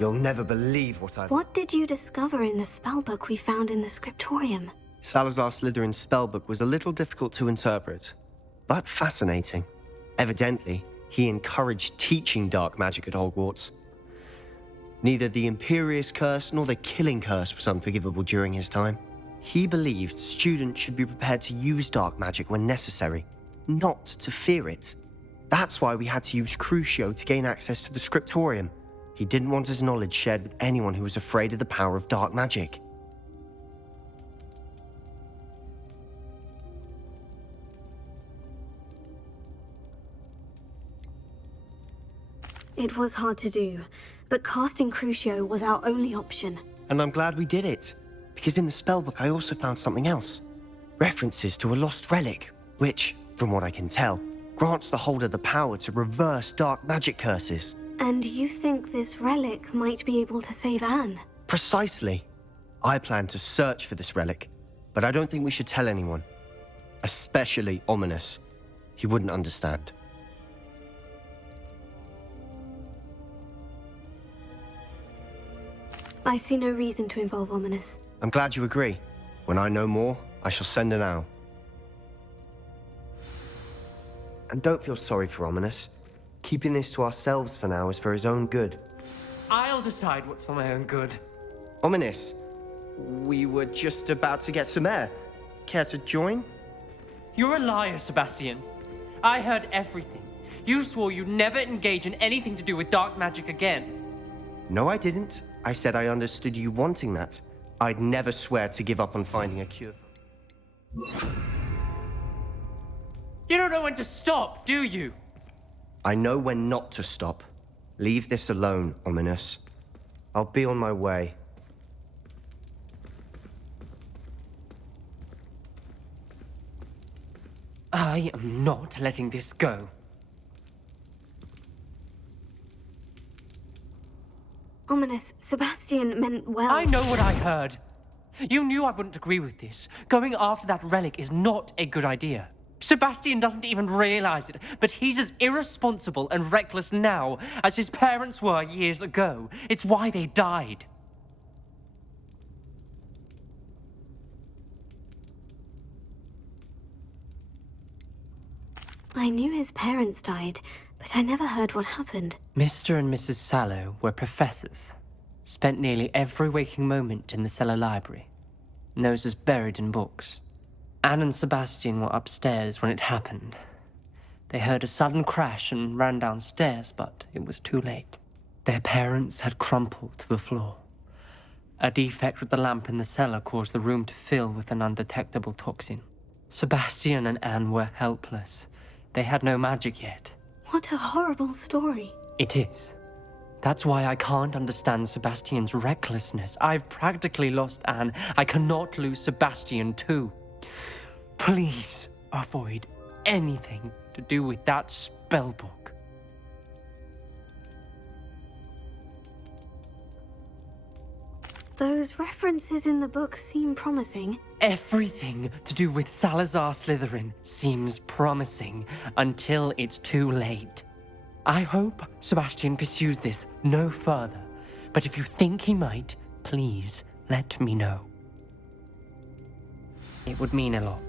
You'll never believe what I've... What did you discover in the spellbook we found in the scriptorium? Salazar Slytherin's spellbook was a little difficult to interpret, but fascinating. Evidently, he encouraged teaching dark magic at Hogwarts. Neither the Imperious Curse nor the Killing Curse was unforgivable during his time. He believed students should be prepared to use dark magic when necessary, not to fear it. That's why we had to use Crucio to gain access to the scriptorium. He didn't want his knowledge shared with anyone who was afraid of the power of dark magic. It was hard to do, but casting Crucio was our only option. And I'm glad we did it, because in the spellbook I also found something else. References to a lost relic, which, from what I can tell, grants the holder the power to reverse dark magic curses. And you think this relic might be able to save Anne? Precisely. I plan to search for this relic, but I don't think we should tell anyone. Especially Ominous. He wouldn't understand. I see no reason to involve Ominous. I'm glad you agree. When I know more, I shall send an owl. And don't feel sorry for Ominous. Keeping this to ourselves for now is for his own good. I'll decide what's for my own good. Ominous, we were just about to get some air. Care to join? You're a liar, Sebastian. I heard everything. You swore you'd never engage in anything to do with dark magic again. No, I didn't. I said I understood you wanting that. I'd never swear to give up on finding a cure. You don't know when to stop, do you? I know when not to stop. Leave this alone, Ominous. I'll be on my way. I am not letting this go. Ominous, Sebastian meant well. I know what I heard. You knew I wouldn't agree with this. Going after that relic is not a good idea. Sebastian doesn't even realize it, but he's as irresponsible and reckless now as his parents were years ago. It's why they died. I knew his parents died, but I never heard what happened. Mr. and Mrs. Sallow were professors. Spent nearly every waking moment in the cellar library. Noses buried in books. Anne and Sebastian were upstairs when it happened. They heard a sudden crash and ran downstairs, but it was too late. Their parents had crumpled to the floor. A defect with the lamp in the cellar caused the room to fill with an undetectable toxin. Sebastian and Anne were helpless. They had no magic yet. What a horrible story. It is. That's why I can't understand Sebastian's recklessness. I've practically lost Anne. I cannot lose Sebastian too. Please avoid anything to do with that spellbook. Those references in the book seem promising. Everything to do with Salazar Slytherin seems promising until it's too late. I hope Sebastian pursues this no further, but if you think he might, please let me know. It would mean a lot.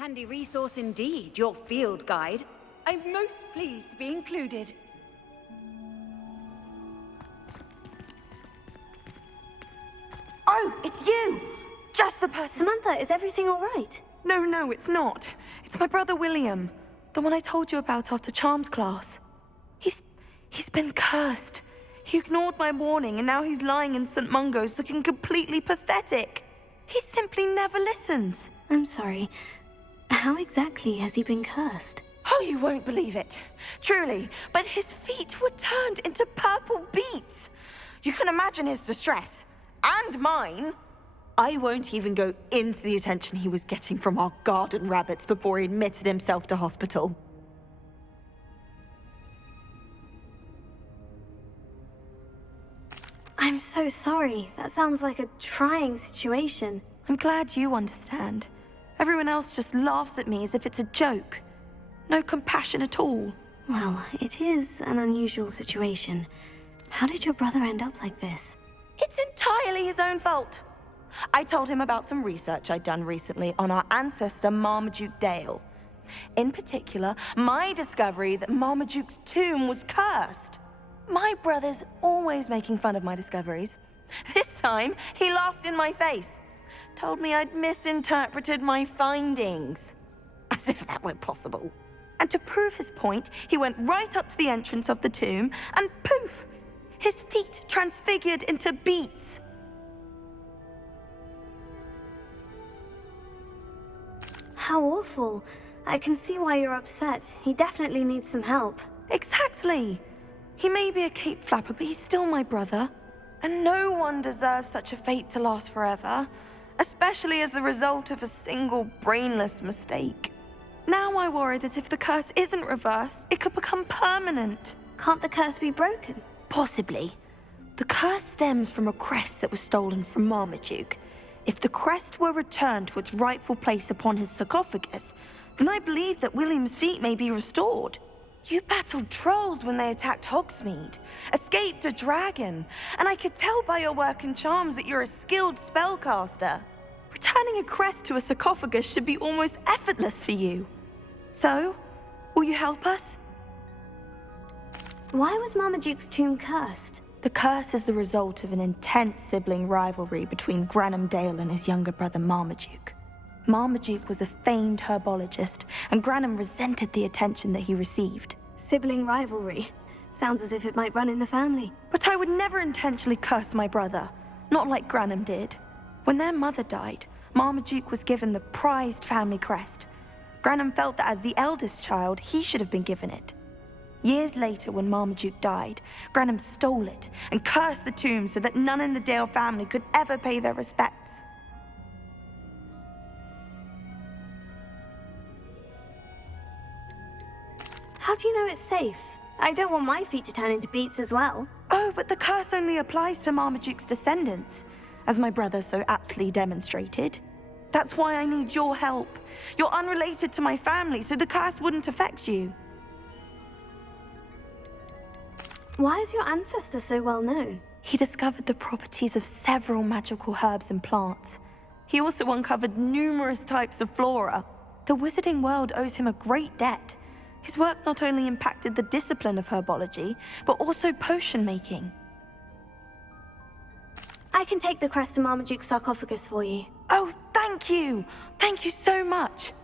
Handy resource indeed, your field guide. I'm most pleased to be included. Oh, it's you! Just the person. Samantha, is everything all right? No, it's not. It's my brother William. The one I told you about after Charms class. He's been cursed. He ignored my warning and now he's lying in St. Mungo's looking completely pathetic. He simply never listens. I'm sorry. How exactly has he been cursed? Oh, you won't believe it. Truly, but his feet were turned into purple beets. You can imagine his distress. And mine. I won't even go into the attention he was getting from our garden rabbits before he admitted himself to hospital. I'm so sorry. That sounds like a trying situation. I'm glad you understand. Everyone else just laughs at me as if it's a joke. No compassion at all. Well, it is an unusual situation. How did your brother end up like this? It's entirely his own fault. I told him about some research I'd done recently on our ancestor Marmaduke Dale. In particular, my discovery that Marmaduke's tomb was cursed. My brother's always making fun of my discoveries. This time, he laughed in my face. Told me I'd misinterpreted my findings. As if that were possible. And to prove his point, he went right up to the entrance of the tomb and poof! His feet transfigured into beets. How awful. I can see why you're upset. He definitely needs some help. Exactly. He may be a cape flapper, but he's still my brother. And no one deserves such a fate to last forever, especially as the result of a single brainless mistake. Now I worry that if the curse isn't reversed, it could become permanent. Can't the curse be broken? Possibly. The curse stems from a crest that was stolen from Marmaduke. If the crest were returned to its rightful place upon his sarcophagus, then I believe that William's feet may be restored. You battled trolls when they attacked Hogsmeade, escaped a dragon, and I could tell by your work and charms that you're a skilled spellcaster. Returning a crest to a sarcophagus should be almost effortless for you. So, will you help us? Why was Marmaduke's tomb cursed? The curse is the result of an intense sibling rivalry between Granham Dale and his younger brother Marmaduke. Marmaduke was a famed herbologist, and Granham resented the attention that he received. Sibling rivalry. Sounds as if it might run in the family. But I would never intentionally curse my brother, not like Granham did. When their mother died, Marmaduke was given the prized family crest. Granham felt that as the eldest child, he should have been given it. Years later, when Marmaduke died, Granham stole it and cursed the tomb so that none in the Dale family could ever pay their respects. How do you know it's safe? I don't want my feet to turn into beets as well. Oh, but the curse only applies to Marmaduke's descendants, as my brother so aptly demonstrated. That's why I need your help. You're unrelated to my family, so the curse wouldn't affect you. Why is your ancestor so well known? He discovered the properties of several magical herbs and plants. He also uncovered numerous types of flora. The wizarding world owes him a great debt. His work not only impacted the discipline of herbology, but also potion making. I can take the crest to Marmaduke's sarcophagus for you. Oh, thank you! Thank you so much!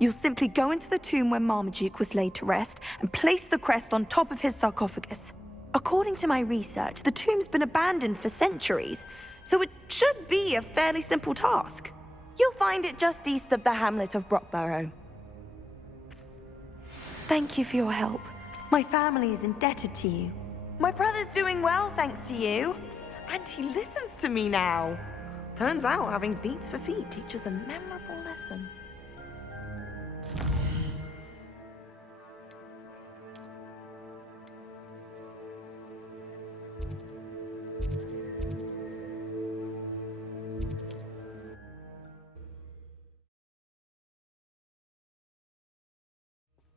You'll simply go into the tomb where Marmaduke was laid to rest and place the crest on top of his sarcophagus. According to my research, the tomb's been abandoned for centuries, so it should be a fairly simple task. You'll find it just east of the hamlet of Brockborough. Thank you for your help. My family is indebted to you. My brother's doing well thanks to you. And he listens to me now. Turns out having beets for feet teaches a memorable lesson.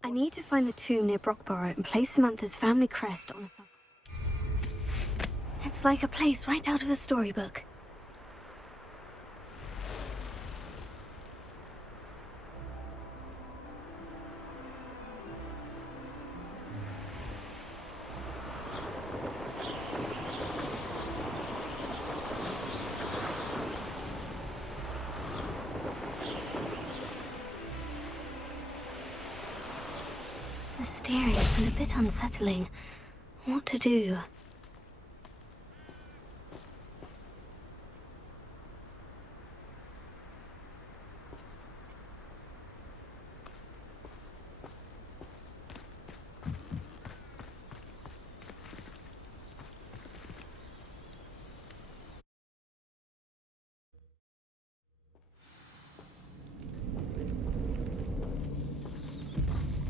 I need to find the tomb near Brockborough and place Samantha's family crest on a sarcophagus. It's like a place right out of a storybook. Mysterious and a bit unsettling. What to do?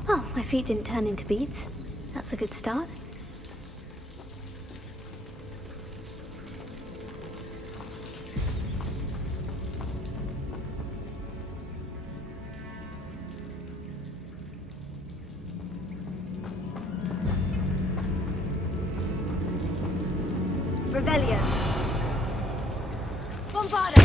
Well, my feet didn't turn into beads. That's a good start. Revelio. Bombarda.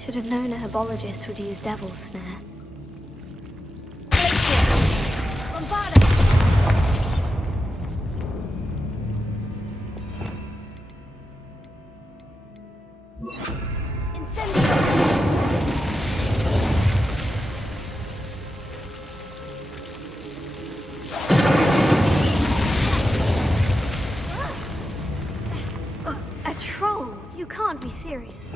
Should have known a herbologist would use Devil's Snare. Bombarda. A troll? You can't be serious.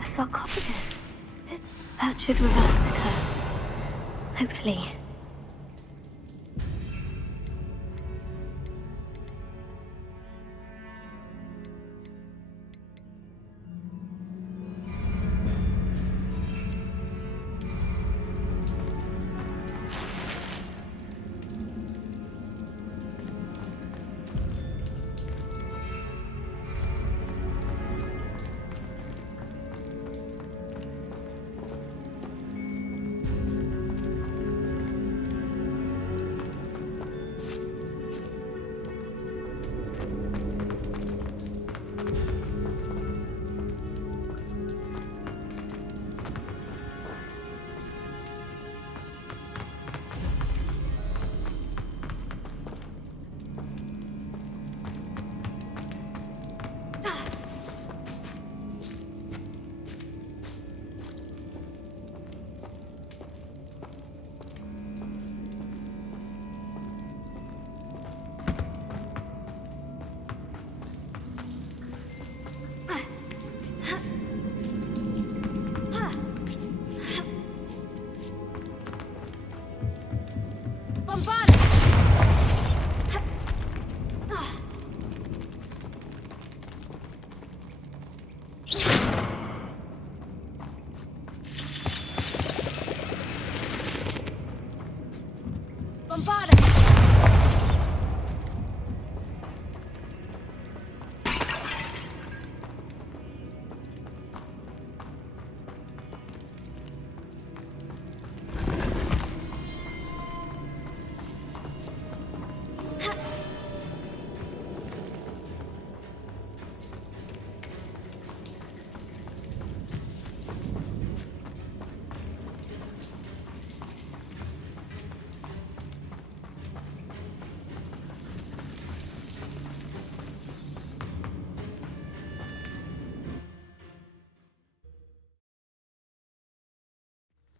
A sarcophagus. That should reverse the curse. Hopefully.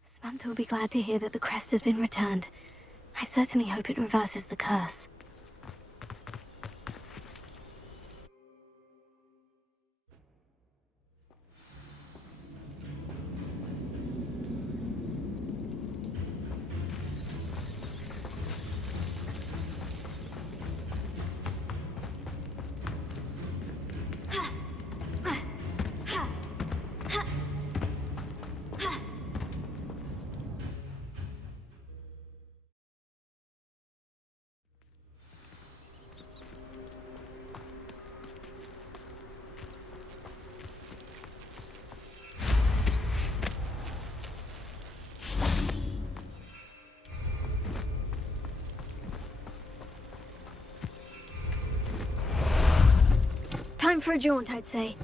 Samantha will be glad to hear that the crest has been returned. I certainly hope it reverses the curse. Time for a jaunt, I'd say.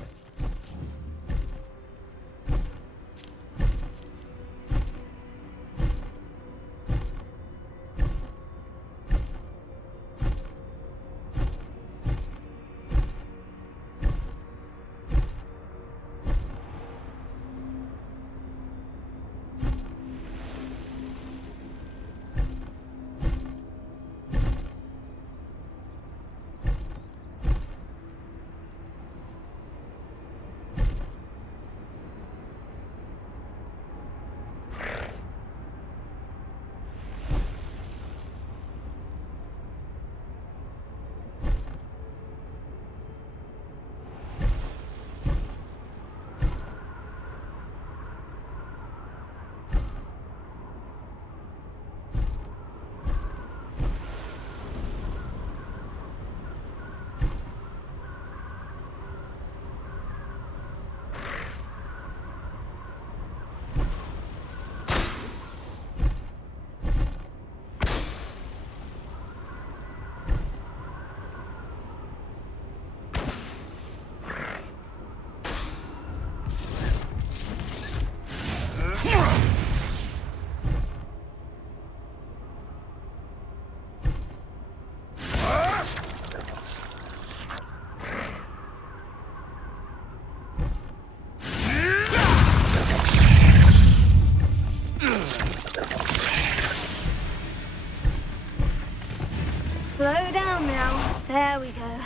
Slow down now. There we go.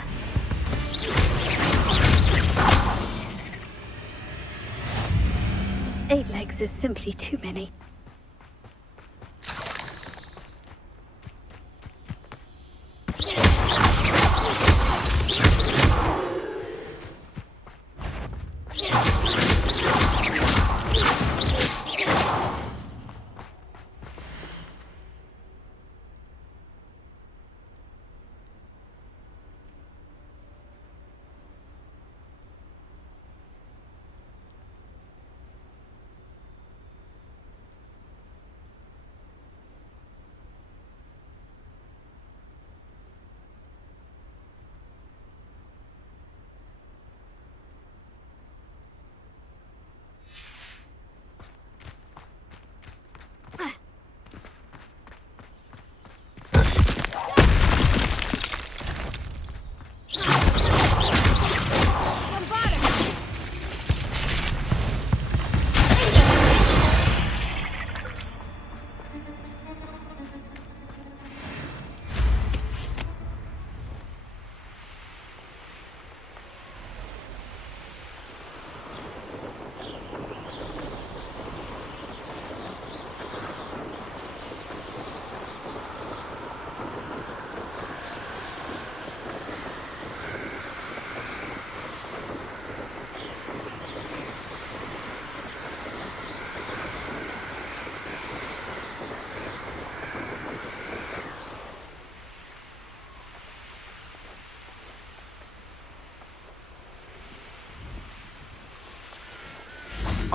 Eight legs is simply too many.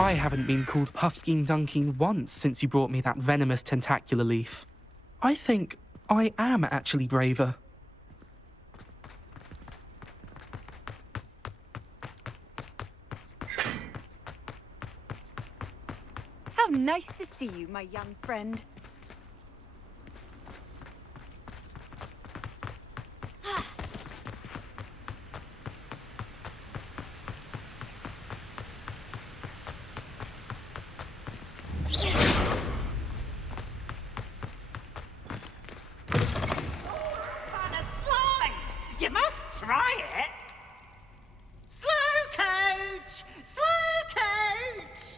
I haven't been called Puffskein Dunking once since you brought me that venomous tentacular leaf. I think I am actually braver. How nice to see you, my young friend. You must try it. Slow coach! Slow coach!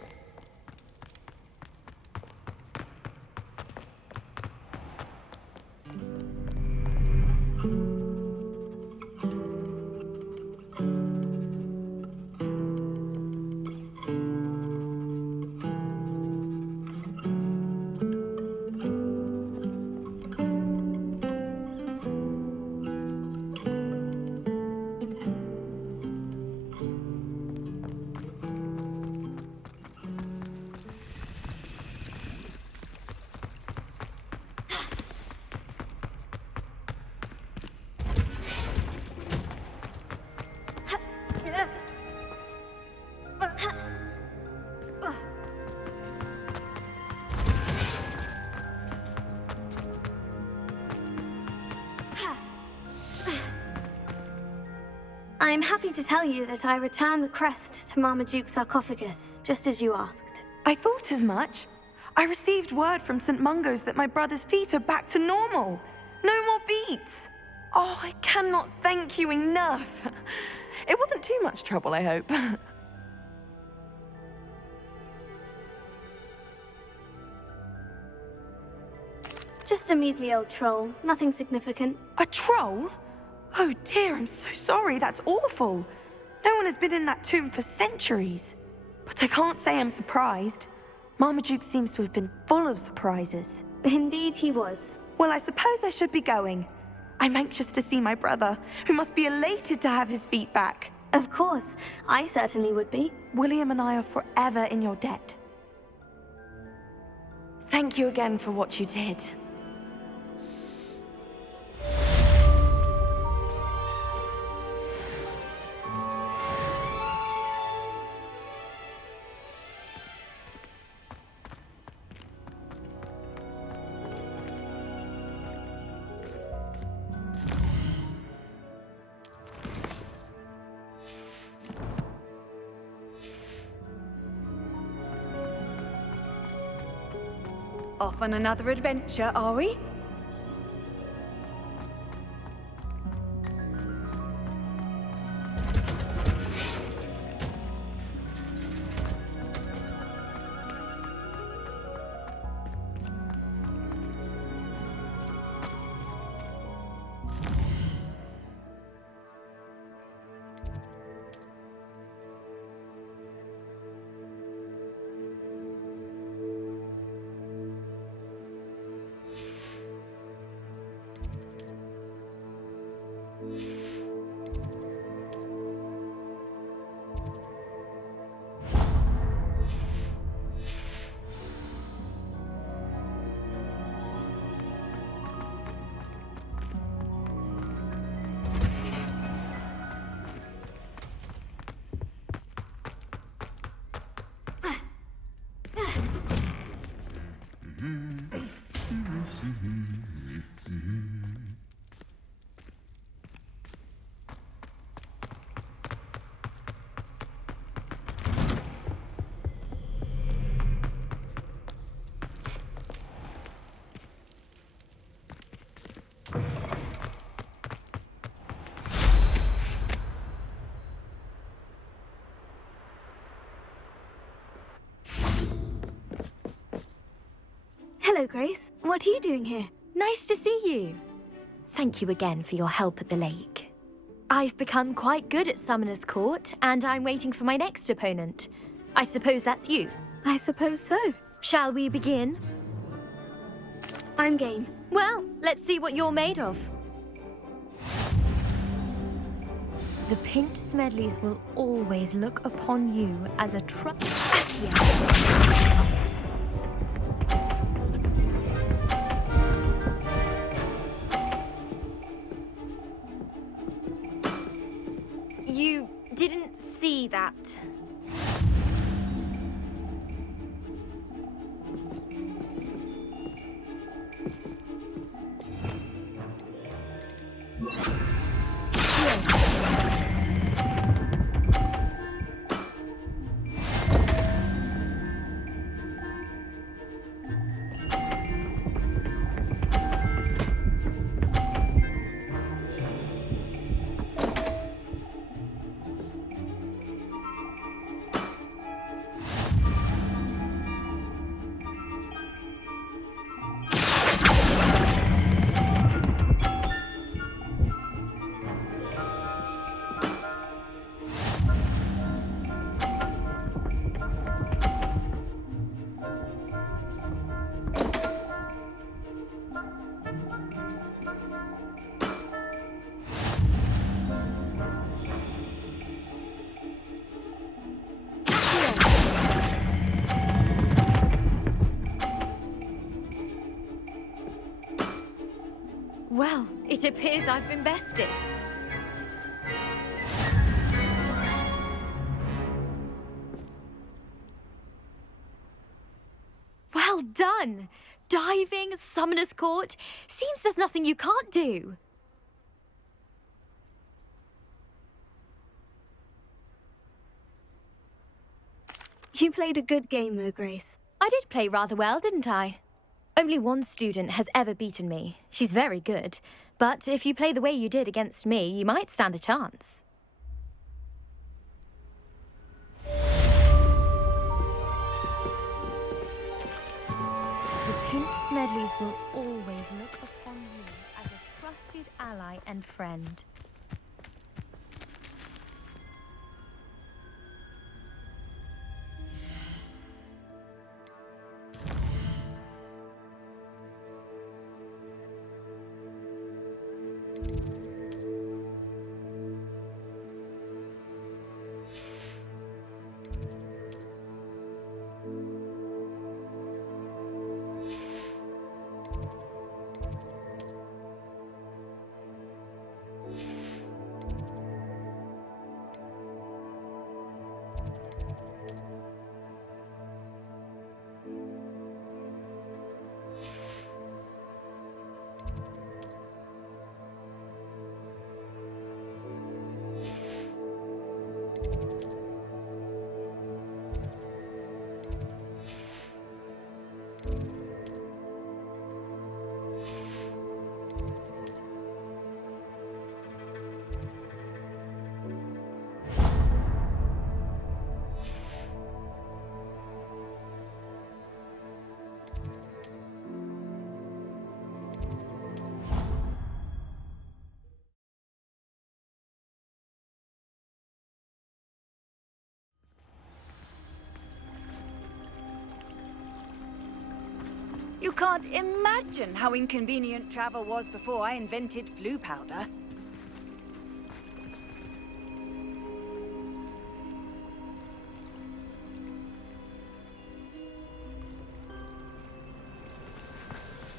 I'm happy to tell you that I returned the crest to Marmaduke's sarcophagus, just as you asked. I thought as much. I received word from St. Mungo's that my brother's feet are back to normal. No more beats. Oh, I cannot thank you enough. It wasn't too much trouble, I hope. Just a measly old troll, nothing significant. A troll? Oh dear, I'm so sorry, that's awful. No one has been in that tomb for centuries. But I can't say I'm surprised. Marmaduke seems to have been full of surprises. Indeed he was. Well, I suppose I should be going. I'm anxious to see my brother, who must be elated to have his feet back. Of course, I certainly would be. William and I are forever in your debt. Thank you again for what you did. Off on another adventure, are we? Hello, Grace. What are you doing here? Nice to see you. Thank you again for your help at the lake. I've become quite good at Summoner's Court, and I'm waiting for my next opponent. I suppose that's you. I suppose so. Shall we begin? I'm game. Well, let's see what you're made of. The Pinch Smedleys will always look upon you as a You didn't see that. Well, it appears I've been bested. Well done! Diving, Summoner's Court. Seems there's nothing you can't do. You played a good game though, Grace. I did play rather well, didn't I? Only one student has ever beaten me. She's very good. But if you play the way you did against me, you might stand a chance. The Pinch Smedleys will always look upon you as a trusted ally and friend. You can't imagine how inconvenient travel was before I invented flu powder.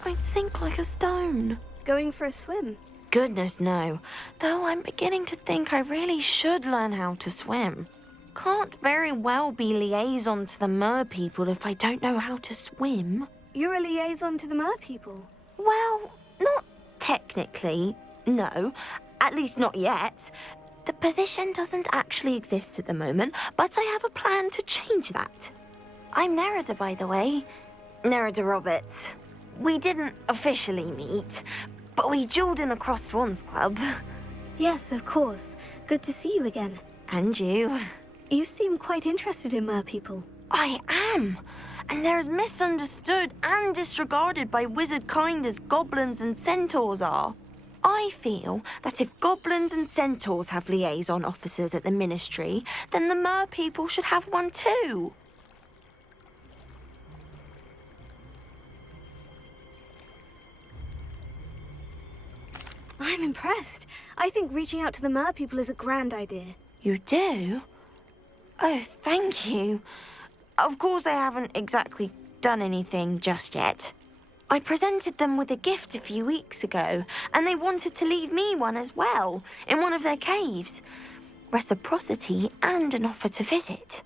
I'd sink like a stone. Going for a swim? Goodness, no. Though I'm beginning to think I really should learn how to swim. Can't very well be liaison to the mer people if I don't know how to swim. You're a liaison to the mer people. Well, not technically, no. At least not yet. The position doesn't actually exist at the moment, but I have a plan to change that. I'm Nerida, by the way. Nerida Roberts. We didn't officially meet, but we duelled in the Crossed Swans Club. Yes, of course. Good to see you again. And you. You seem quite interested in mer people. I am. And they're as misunderstood and disregarded by wizard kind as goblins and centaurs are. I feel that if goblins and centaurs have liaison officers at the Ministry, then the mer people should have one too. I'm impressed. I think reaching out to the mer people is a grand idea. You do? Oh, thank you. Of course, I haven't exactly done anything just yet. I presented them with a gift a few weeks ago, and they wanted to leave me one as well, in one of their caves. Reciprocity and an offer to visit.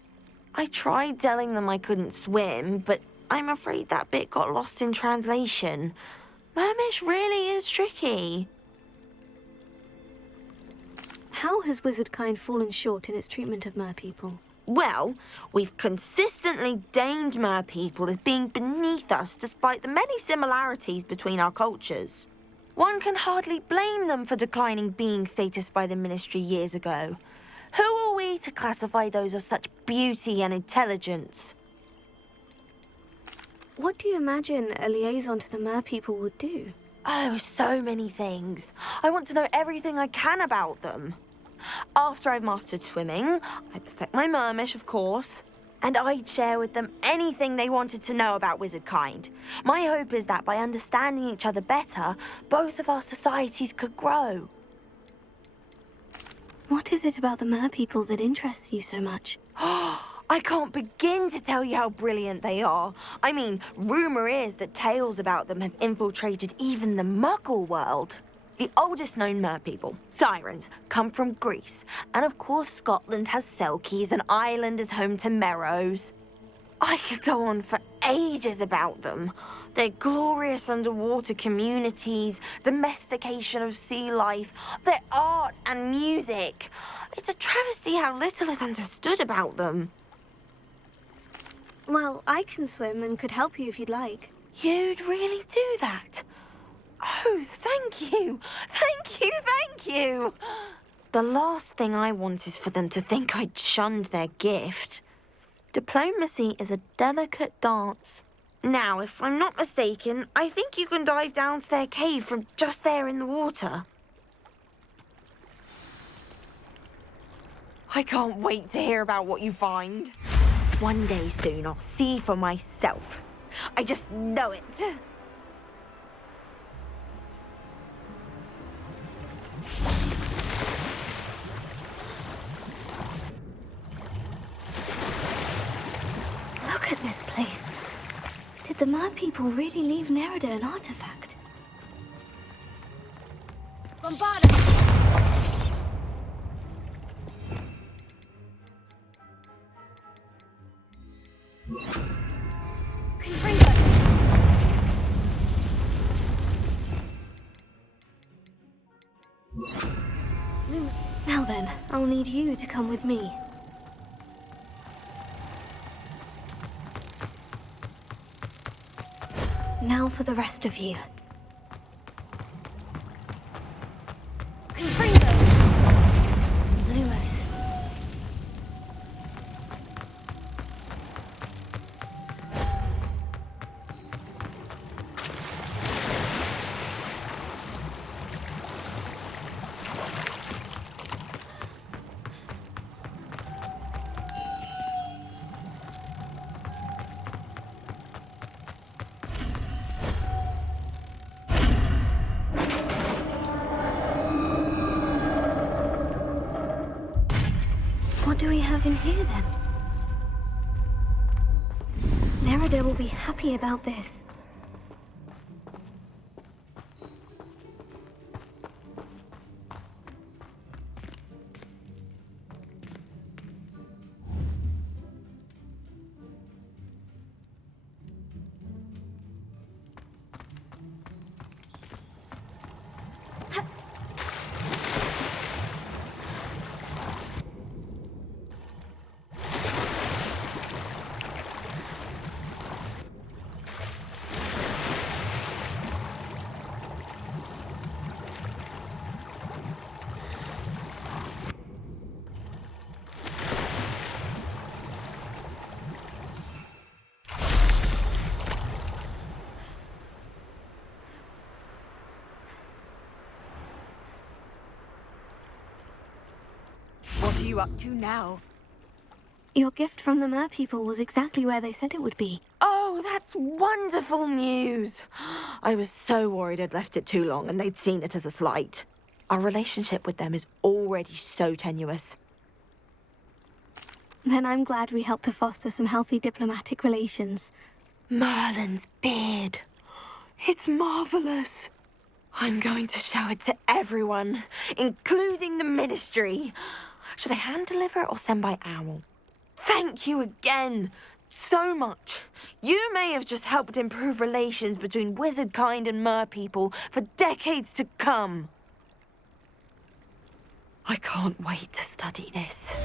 I tried telling them I couldn't swim, but I'm afraid that bit got lost in translation. Mermish really is tricky. How has wizardkind fallen short in its treatment of mer people? Well, we've consistently deemed mer people as being beneath us despite the many similarities between our cultures. One can hardly blame them for declining being status by the Ministry years ago. Who are we to classify those of such beauty and intelligence? What do you imagine a liaison to the mer people would do? Oh, so many things. I want to know everything I can about them. After I've mastered swimming, I'd perfect my mermish, of course, and I'd share with them anything they wanted to know about wizardkind. My hope is that by understanding each other better, both of our societies could grow. What is it about the mer people that interests you so much? I can't begin to tell you how brilliant they are. I mean, rumor is that tales about them have infiltrated even the Muggle world. The oldest known mer people, sirens, come from Greece. And of course, Scotland has Selkies and Ireland is home to Merrows. I could go on for ages about them. Their glorious underwater communities, domestication of sea life, their art and music. It's a travesty how little is understood about them. Well, I can swim and could help you if you'd like. You'd really do that? Oh, thank you. Thank you, thank you. The last thing I want is for them to think I'd shunned their gift. Diplomacy is a delicate dance. Now, if I'm not mistaken, I think you can dive down to their cave from just there in the water. I can't wait to hear about what you find. One day soon, I'll see for myself. I just know it. Look at this place. Did the mer people really leave Nerida an artifact? Now then, I'll need you to come with me. Now for the rest of you. Lumos. What do we have in here, then? Nerida will be happy about this. What are you up to now? Your gift from the mer people was exactly where they said it would be. Oh, that's wonderful news. I was so worried I'd left it too long and they'd seen it as a slight. Our relationship with them is already so tenuous. Then I'm glad we helped to foster some healthy diplomatic relations. Merlin's beard. It's marvelous. I'm going to show it to everyone, including the Ministry. Should I hand deliver it or send by owl? Thank you again so much. You may have just helped improve relations between wizard kind and mer people for decades to come. I can't wait to study this.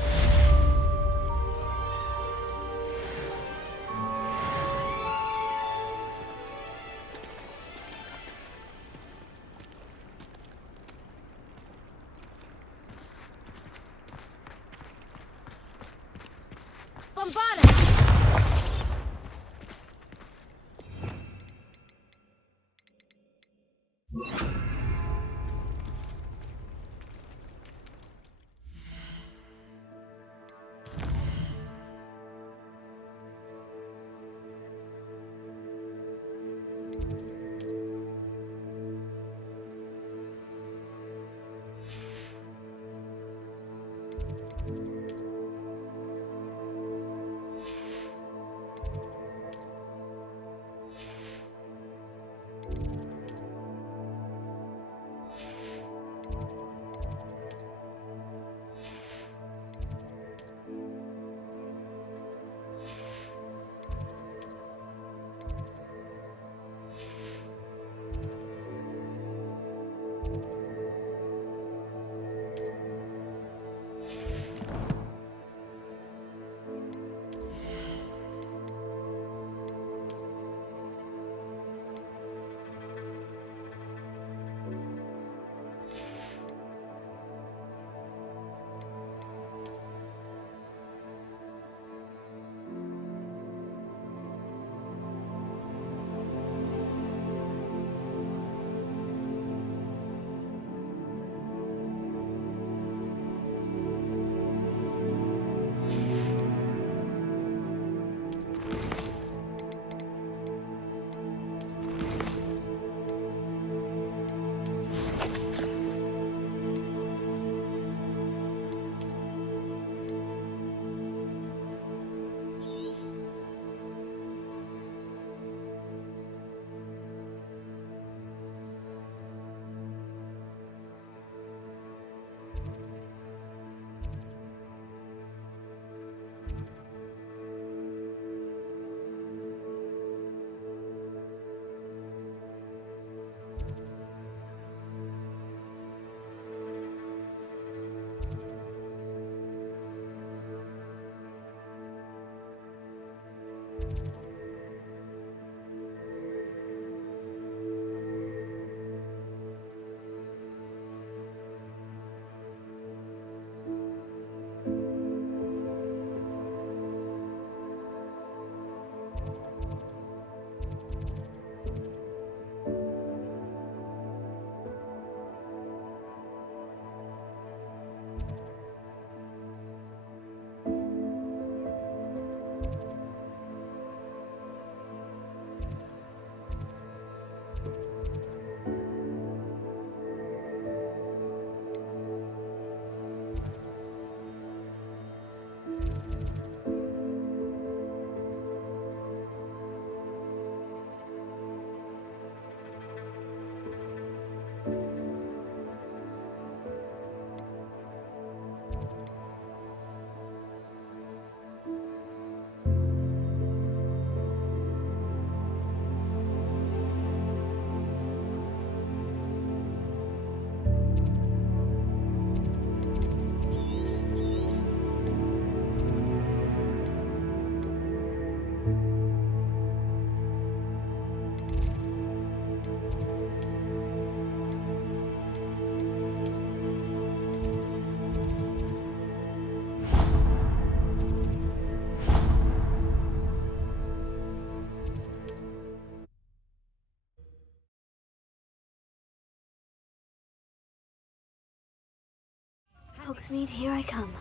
Hogsmeade, here I come.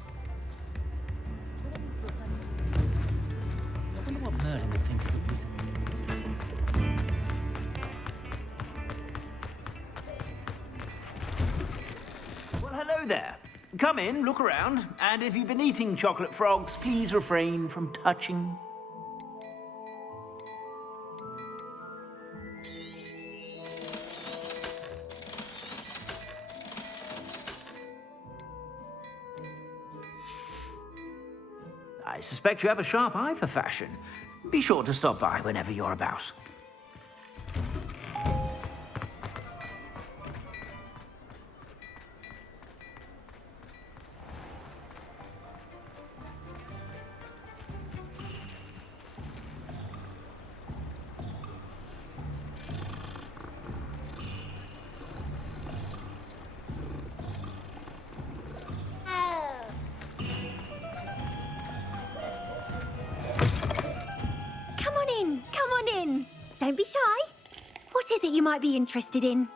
I wonder what Merlin would think of it. Hello there. Come in, look around, and if you've been eating chocolate frogs, please refrain from touching. I suspect you have a sharp eye for fashion. Be sure to stop by whenever you're about. Come on in. Don't be shy. What is it you might be interested in?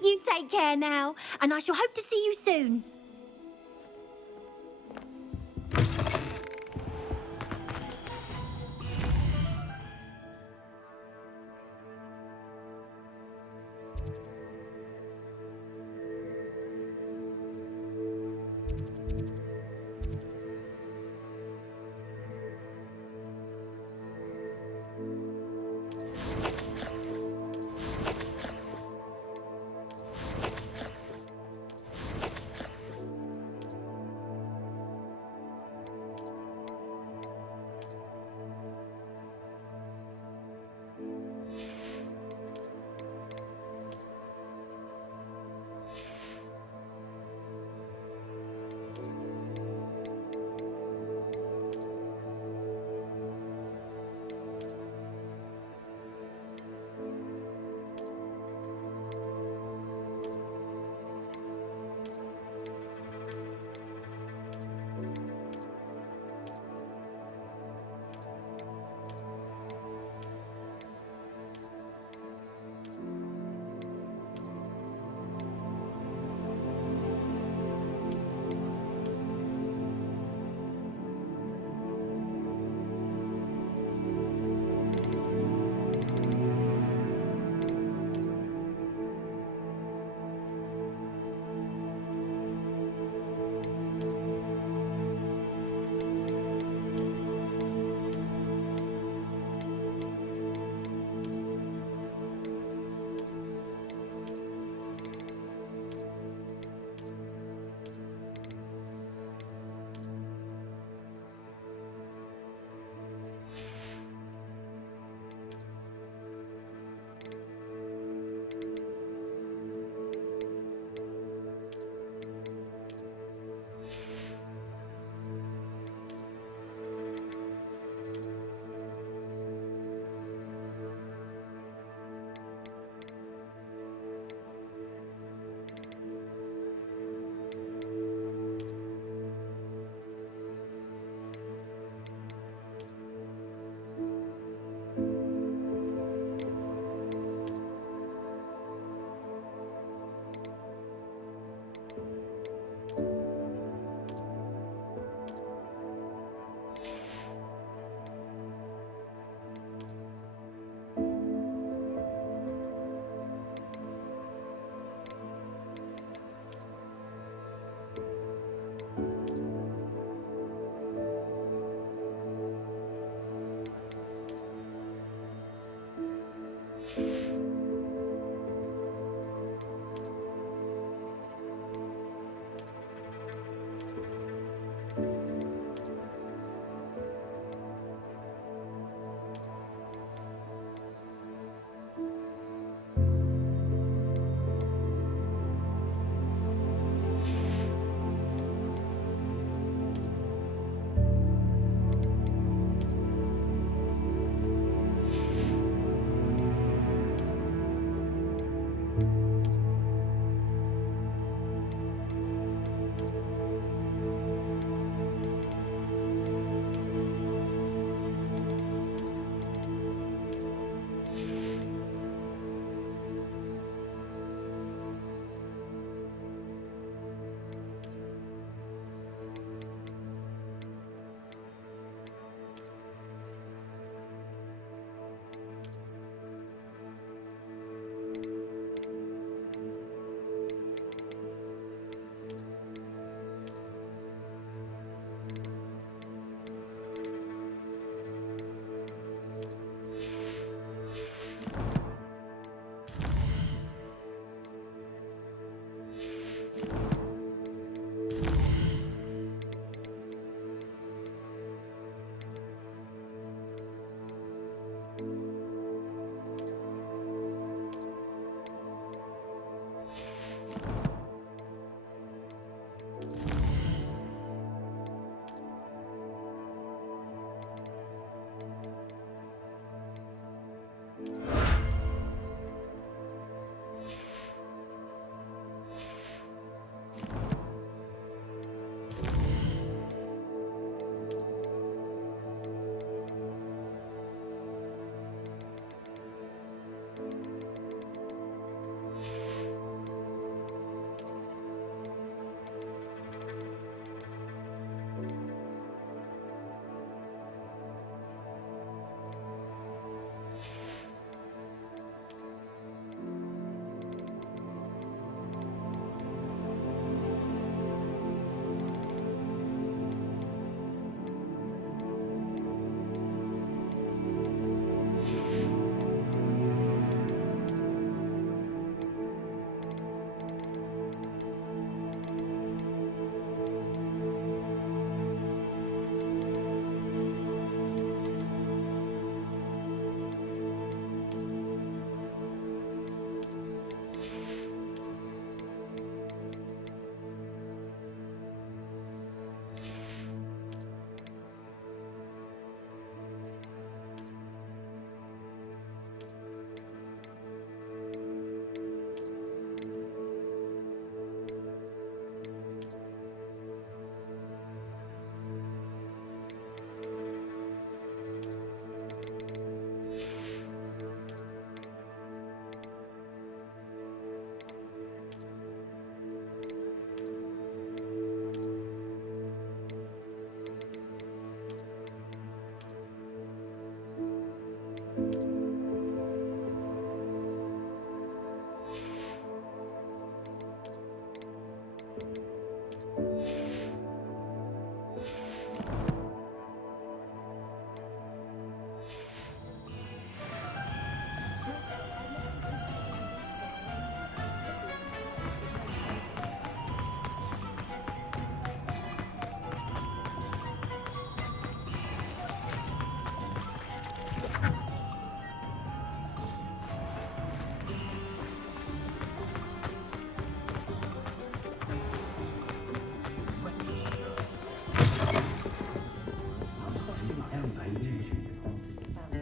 You take care now, and I shall hope to see you soon.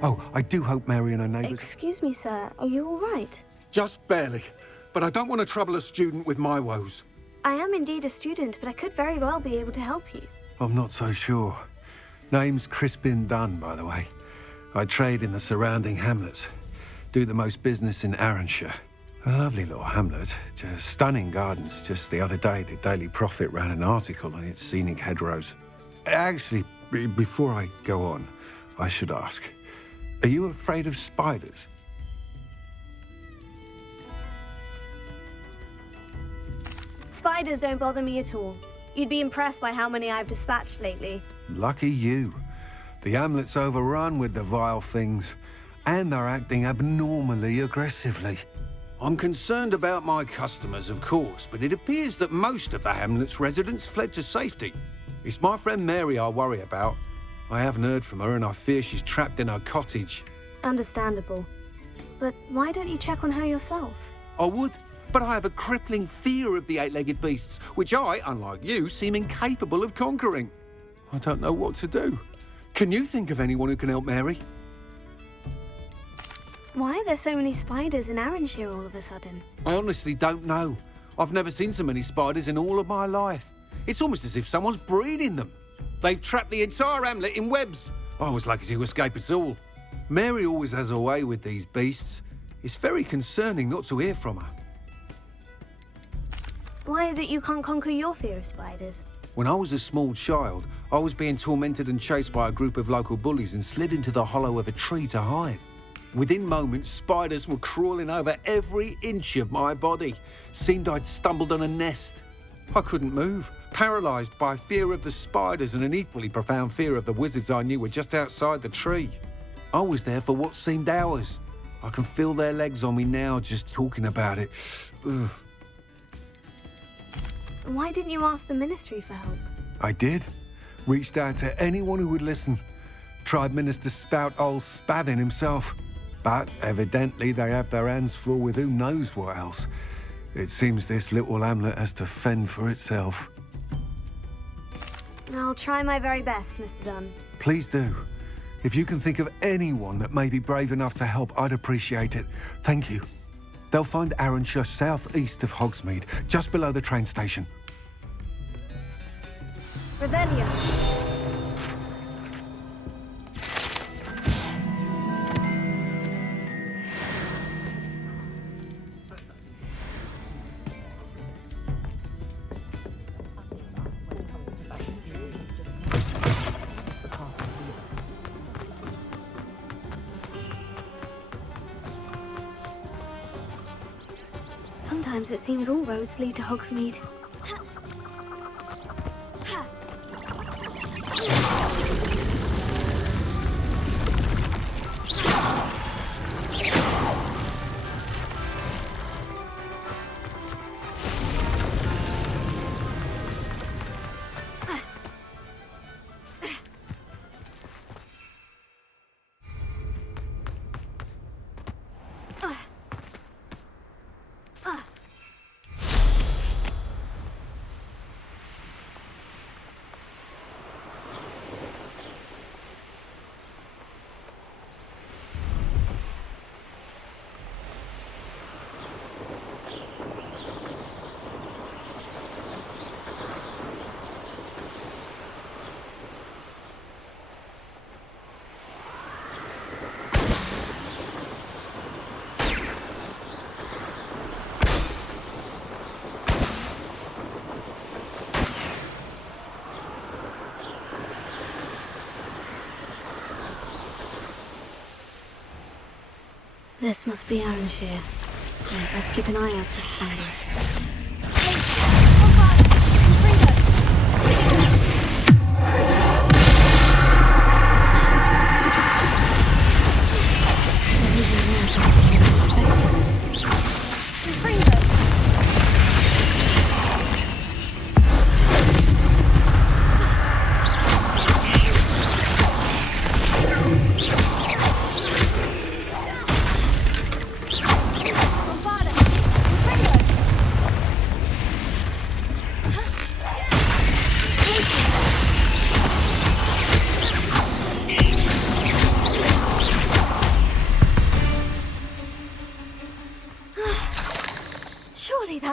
Oh, I do hope Mary and her neighbours... Excuse me, sir. Are you all right? Just barely. But I don't want to trouble a student with my woes. I am indeed a student, but I could very well be able to help you. I'm not so sure. Name's Crispin Dunn, by the way. I trade in the surrounding hamlets. Do the most business in Arranshire. A lovely little hamlet. Just stunning gardens. Just the other day, the Daily Prophet ran an article on its scenic hedgerows. Actually, before I go on, I should ask, are you afraid of spiders? Spiders don't bother me at all. You'd be impressed by how many I've dispatched lately. Lucky you. The hamlet's overrun with the vile things, and they're acting abnormally aggressively. I'm concerned about my customers, of course, but it appears that most of the hamlet's residents fled to safety. It's my friend Mary I worry about. I haven't heard from her, and I fear she's trapped in her cottage. Understandable. But why don't you check on her yourself? I would, but I have a crippling fear of the eight-legged beasts, which I, unlike you, seem incapable of conquering. I don't know what to do. Can you think of anyone who can help Mary? Why are there so many spiders in Arranshire all of a sudden? I honestly don't know. I've never seen so many spiders in all of my life. It's almost as if someone's breeding them. They've trapped the entire hamlet in webs. I was lucky to escape it all. Mary always has a way with these beasts. It's very concerning not to hear from her. Why is it you can't conquer your fear of spiders? When I was a small child, I was being tormented and chased by a group of local bullies and slid into the hollow of a tree to hide. Within moments, spiders were crawling over every inch of my body. Seemed I'd stumbled on a nest. I couldn't move, paralysed by fear of the spiders and an equally profound fear of the wizards I knew were just outside the tree. I was there for what seemed hours. I can feel their legs on me now just talking about it. Ugh. Why didn't you ask the ministry for help? I did. Reached out to anyone who would listen. Tried Minister Spout old Spavin himself. But evidently they have their hands full with who knows what else. It seems this little hamlet has to fend for itself. I'll try my very best, Mr. Dunn. Please do. If you can think of anyone that may be brave enough to help, I'd appreciate it. Thank you. They'll find Arranshire southeast of Hogsmeade, just below the train station. Revelio. Sometimes it seems all roads lead to Hogsmeade. This must be Arranshire. Yeah, let's keep an eye out for spiders.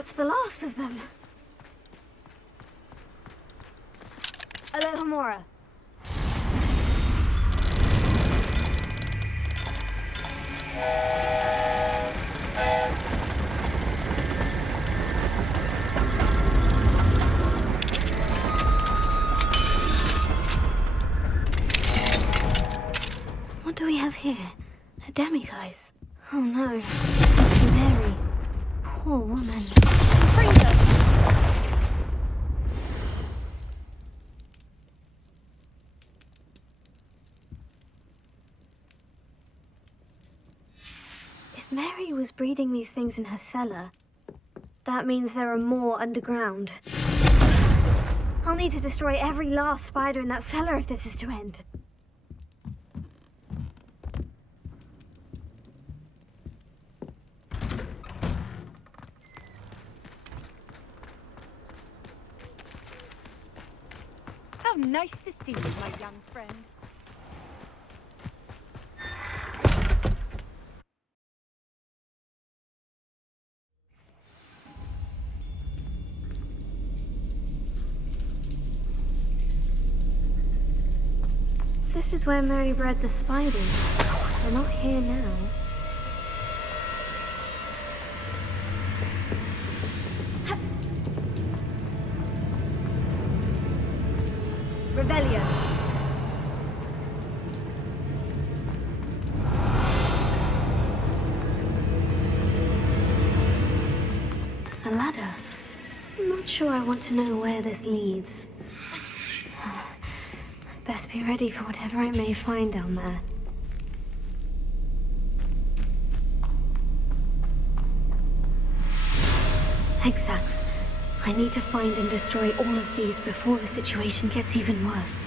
that's the last of them. Alohomora. What do we have here? A demiguise? Oh no, this must be Mary. Poor woman. Free her! If Mary was breeding these things in her cellar, that means there are more underground. I'll need to destroy every last spider in that cellar if this is to end. How nice to see you, my young friend. This is where Mary bred the spiders. They're not here now. Revelio. A ladder. I'm not sure I want to know where this leads. Best be ready for whatever I may find down there. Exacts. I need to find and destroy all of these before the situation gets even worse.